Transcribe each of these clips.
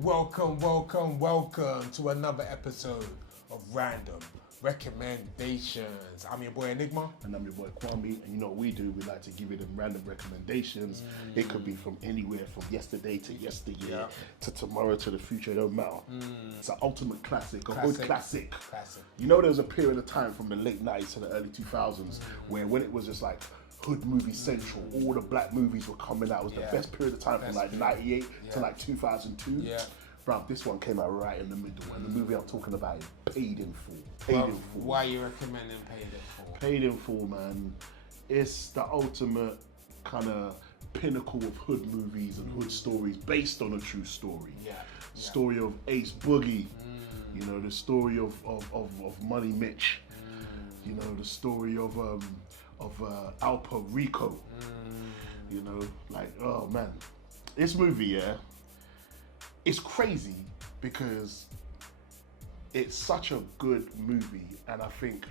Welcome to another episode of Random Recommendations. I'm your boy Enigma. And I'm your boy Kwame, and you know what we do, we like to give you them random recommendations. It could be from anywhere, from yesterday to yesteryear, to tomorrow to the future, it don't matter. It's an ultimate classic, a hood classic. You know, there was a period of time from the late 90s to the early 2000s where when it was just like hood movie central, all the black movies were coming out. It was the best period of time from like 98 to like 2002. Bruv, this one came out right in the middle, and the movie I'm talking about is Paid in Full. Paid in Full. Why are you recommending Paid in Full? Paid in Full, man. It's the ultimate kind of pinnacle of hood movies and hood stories based on a true story. Story of Ace Boogie. You know, the story of Money Mitch. You know, the story of Alpa Rico. You know, like, oh man. This movie, it's crazy because it's such a good movie, and I think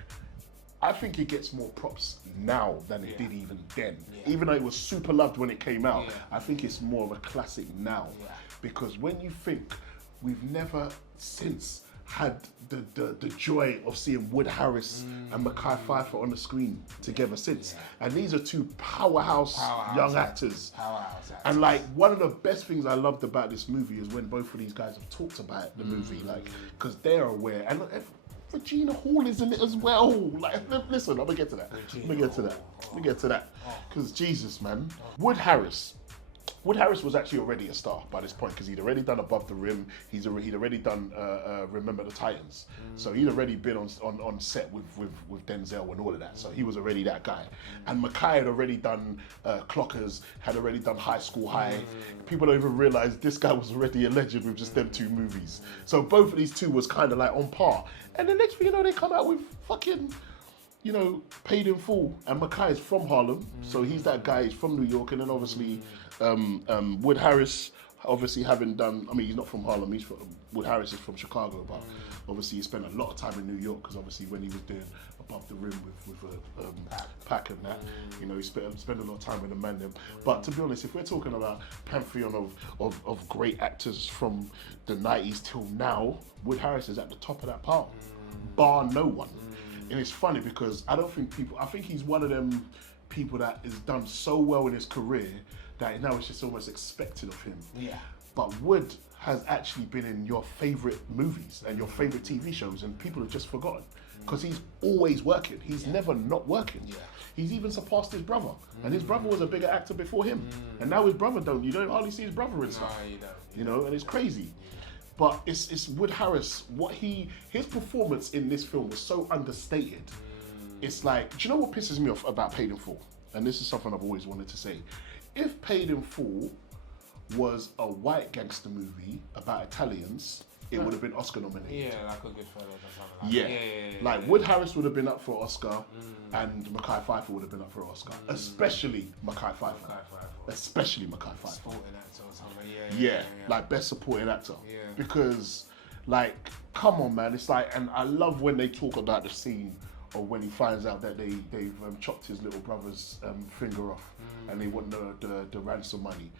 it gets more props now than it did even then. Even though it was super loved when it came out, I think it's more of a classic now. Because when you think we've never since had the joy of seeing Wood Harris and Mekhi Phifer on the screen together since. And these are two powerhouse young actors. And like, one of the best things I loved about this movie is when both of these guys have talked about the movie, like, because they're aware. And Regina Hall is in it as well. Like, listen, I'm gonna get to that. Let me get to that. Because Jesus, man. Wood Harris was actually already a star by this point because he'd already done Above the Rim. He'd already done Remember the Titans. So he'd already been on set with Denzel and all of that. So he was already that guy. And Mekhi had already done Clockers, had already done High School High. People don't even realize this guy was already a legend with just them two movies. So both of these two was kind of like on par. And the next thing you know, they come out with fucking, you know, Paid in Full. And Mekhi is from Harlem, so he's that guy. He's from New York, and then obviously Wood Harris, obviously having done, I mean, he's not from Harlem. Wood Harris is from Chicago, but obviously he spent a lot of time in New York because obviously when he was doing Above the Rim with Pac and that, you know, he spent a lot of time with the ManDem. But to be honest, if we're talking about pantheon of great actors from the 90s till now, Wood Harris is at the top of that pile, bar no one. And it's funny because I think he's one of them people that has done so well in his career that now it's just almost expected of him. But Wood has actually been in your favourite movies and your favourite TV shows, and people have just forgotten because he's always working. He's never not working. He's even surpassed his brother, and his brother was a bigger actor before him, and now his brother you don't hardly see his brother and stuff. You know, and it's crazy. But it's Wood Harris, his performance in this film was so understated. It's like, do you know what pisses me off about Paid in Full? And this is something I've always wanted to say. If Paid in Full was a white gangster movie about Italians, it would have been Oscar nominated. Yeah, like a Goodfellas or something. Like Wood Harris would have been up for Oscar, and Mekhi Phifer would have been up for Oscar. Especially Mekhi Phifer. Especially Mekhi Phifer. Supporting actor or something. Like best supporting actor. Because, like, come on, man. It's like, and I love when they talk about the scene or when he finds out that they've chopped his little brother's finger off and they want the ransom money.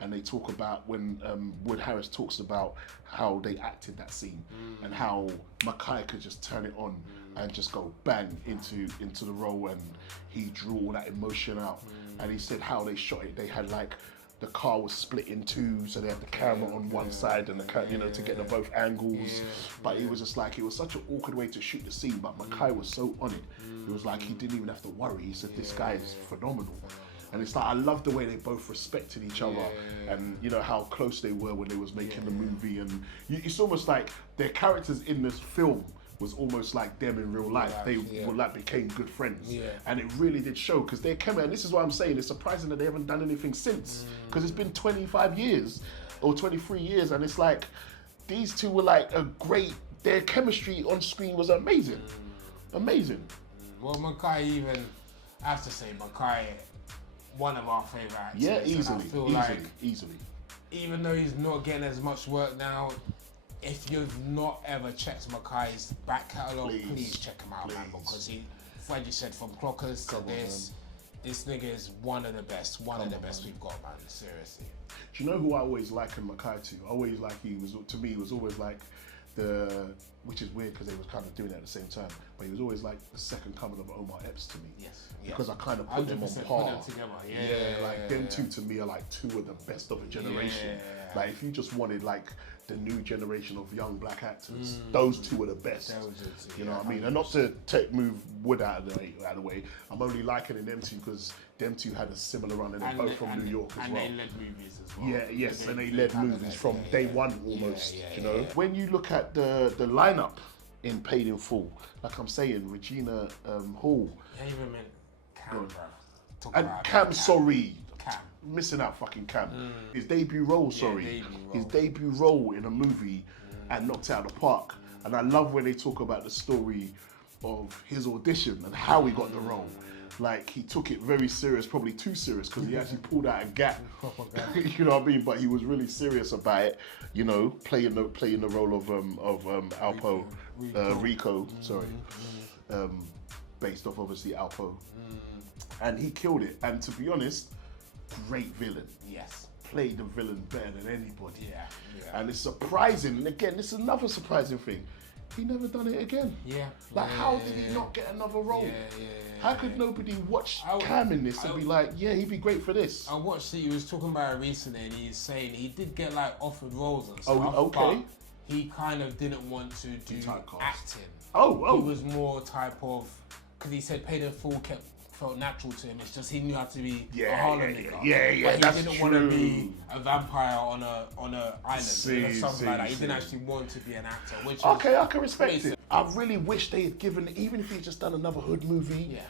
And they talk about when Wood Harris talks about how they acted that scene and how Mekhi could just turn it on and just go bang into the role, and he drew all that emotion out. And he said how they shot it. They had like, the car was split in two, so they had the camera on one side and the you know, to get the both angles. But it was just like, it was such an awkward way to shoot the scene, but Mekhi was so on it. It was like he didn't even have to worry. He said, this guy is phenomenal. And it's like, I love the way they both respected each other and, you know, how close they were when they was making the movie. And it's almost like their characters in this film was almost like them in real life. They were like became good friends. And it really did show, because they're chemistry, and this is why I'm saying it's surprising that they haven't done anything since, because it's been 25 years or 23 years, and it's like, these two were like their chemistry on screen was amazing. Amazing. Well, Mekhi, even, I have to say, Mekhi, one of our favourite actors. Yeah, easily, I feel like, easily. Even though he's not getting as much work now, if you've not ever checked Mekhi's back catalogue, please check him out, man, because he, like you said, from Clockers to this, This nigga is one of the best we've got, man. Seriously. Do you know who I always likened Mekhi to? I always he was always like which is weird because they was kind of doing it at the same time, but he was always like the second coming of Omar Epps to me. Yes. Because I kind of put them on par. Put them together. Like them two to me are like two of the best of a generation. Yeah. Like if you just wanted like the new generation of young black actors, those two are the best. You know what I mean? And not to move Wood out of the way. I'm only likening them two because them two had a similar run and they're both from New York as well. And they led movies as well. Yeah, yes, and they led movies from day one almost. You know, when you look at the lineup in Paid in Full, like I'm saying, Regina Hall. Yeah, even meant Cam, bro. And Cam, sorry. Cam. Missing out fucking Cam. His debut role, His debut role in a movie and knocked it out of the park. And I love when they talk about the story of his audition and how he got the role. Like, he took it very serious, probably too serious, because he actually pulled out a gap. You know what I mean? But he was really serious about it, you know, playing the role of Alpo, Rico, based off obviously Alpo. And he killed it. And to be honest, great villain. Yes. Played the villain better than anybody. Yeah. And it's surprising, and again, this is another surprising thing. He never done it again. Yeah. Like, how did he not get another role? How could nobody watch Cam in this and be like, yeah, he'd be great for this? I watched it, he was talking about it recently, and he's saying he did get like offered roles and stuff. Oh, okay. But he kind of didn't want to do acting. Oh. He was more type of, because he said Paid in Full felt natural to him. It's just he knew how to be a Harlem nigga. Yeah, but he didn't want to be a vampire on a island or something like that. He didn't actually want to be an actor. Which okay, I can respect it. I really wish they had given, even if he just done another hood movie. Yeah.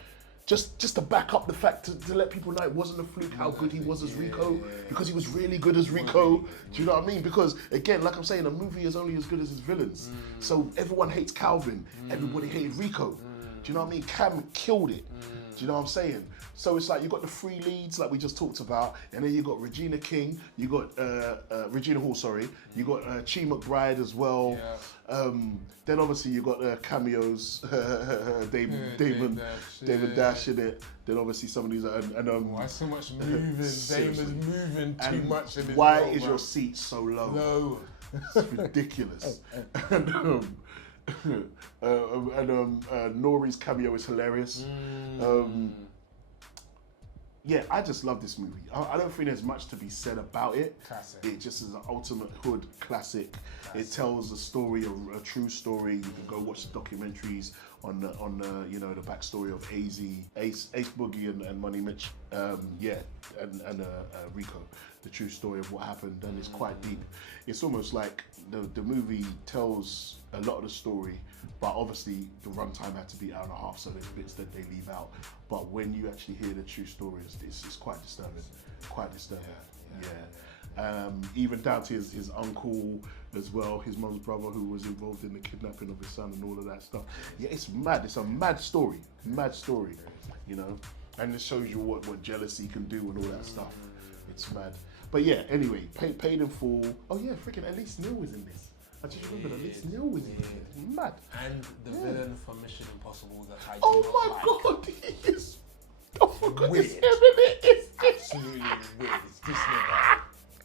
Just to back up the fact to let people know it wasn't a fluke how good he was as Rico, because he was really good as Rico. Do you know what I mean? Because again, like I'm saying, a movie is only as good as its villains. So everyone hates Calvin, everybody hated Rico. Do you know what I mean? Cam killed it. Do you know what I'm saying? So it's like you got the three leads like we just talked about, and then you got Regina King, you got Regina Hall, you got Chi McBride as well. Yeah. Then obviously you got cameos, David Dash in it. Then obviously some of these why so much moving? Damon's moving too much in it. Why is your seat so low? It's ridiculous. Nori's cameo is hilarious. Yeah, I just love this movie. I don't think there's much to be said about it. Classic. It just is an ultimate hood classic. It tells a story, a true story. You can go watch the documentaries on the the backstory of Ace Boogie and Money Mitch. And Rico. The true story of what happened, and it's quite deep. It's almost like the movie tells a lot of the story, but obviously the runtime had to be 1.5 hours, so there's bits that they leave out. But when you actually hear the true story, it's quite disturbing. Quite disturbing. Yeah. Even down to his uncle as well, his mum's brother who was involved in the kidnapping of his son and all of that stuff. Yeah, it's mad. It's a mad story. You know, and it shows you what jealousy can do and all that stuff. It's mad. But yeah, anyway, Paid in Full. Oh yeah, freaking Elise Neal was in this. I just remembered Elise Neal was in this. Mad. And the villain from Mission Impossible that I God, he is. I forgot weird. his name in it. It's absolutely weird. It's this nigga.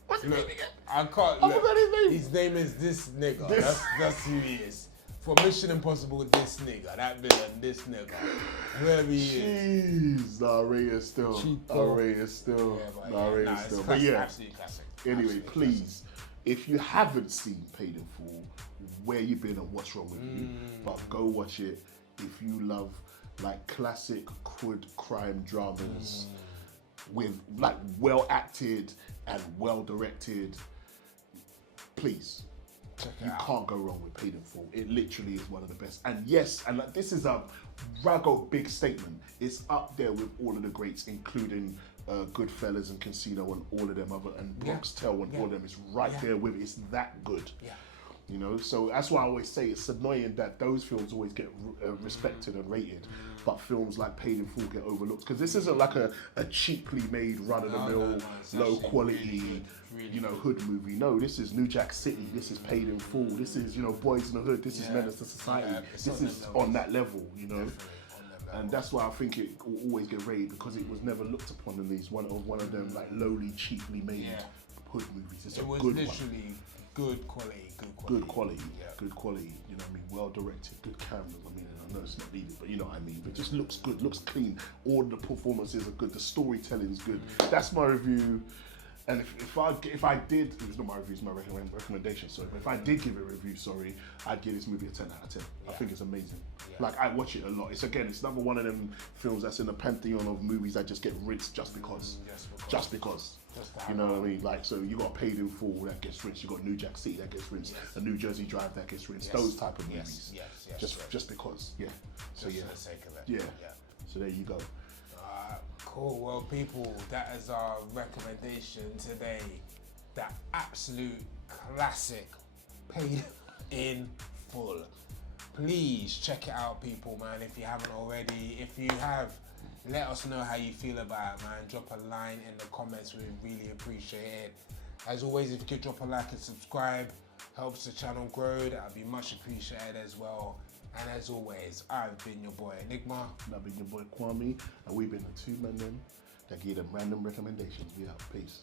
What's his name again? I can't. I forgot his name. His name is this nigga. That's who he is. For Mission Impossible, this nigga, that villain, this nigga, whoever he is. Jeez, nah, Ray is still. But yeah, absolutely classic. Anyway, absolutely please, classic. If you haven't seen Paid in Full, where you been and what's wrong with you? But go watch it if you love like classic hood crime dramas with like well acted and well directed. Please. You can't go wrong with Paid in Full. It literally is one of the best. And yes, and like, this is a rago big statement. It's up there with all of the greats, including Goodfellas and Casino and all of them other, and Bronx Tale and all of them. It's right there with it. It's that good. Yeah. You know, so that's why I always say it's annoying that those films always get respected and rated, but films like Paid in Full get overlooked because this isn't like a cheaply made run-of-the-mill, low quality, really hood movie. No, this is New Jack City. This is Paid in Full. This is Boys in the Hood. This is Menace to Society. This is on that level. And that's why I think it will always get rated, because it was never looked upon as one of them like lowly, cheaply made hood movies. It's a was good one. literally good quality. Good quality. Good quality. You know what I mean? Well directed, good cameras. I mean, I know it's not needed, but you know what I mean. But it just looks good, looks clean. All the performances are good. The storytelling's good. That's my review. And if I did, it was not my review, it's my recommendation, sorry. But if I did give a review, sorry, I'd give this movie a 10 out of 10. I think it's amazing. Like, I watch it a lot. It's another one of them films that's in the pantheon of movies that just get rinsed just because. Just because. You know what I mean? Like, so you got Paid in Full that gets rinsed, you got New Jack City that gets rinsed, a New Jersey Drive that gets rinsed, those type of movies. Just because, So just for the sake of it. Yeah. So there you go. Cool. Well, people, that is our recommendation today. That absolute classic, Paid in Full. Please check it out, people, man, if you haven't already. If you have, let us know how you feel about it, man. Drop a line in the comments. We really appreciate it. As always, if you could drop a like and subscribe, helps the channel grow. That would be much appreciated as well. And as always, I've been your boy Enigma. And I've been your boy Kwame. And we've been the two ManDem that give them random recommendations. We out. Peace.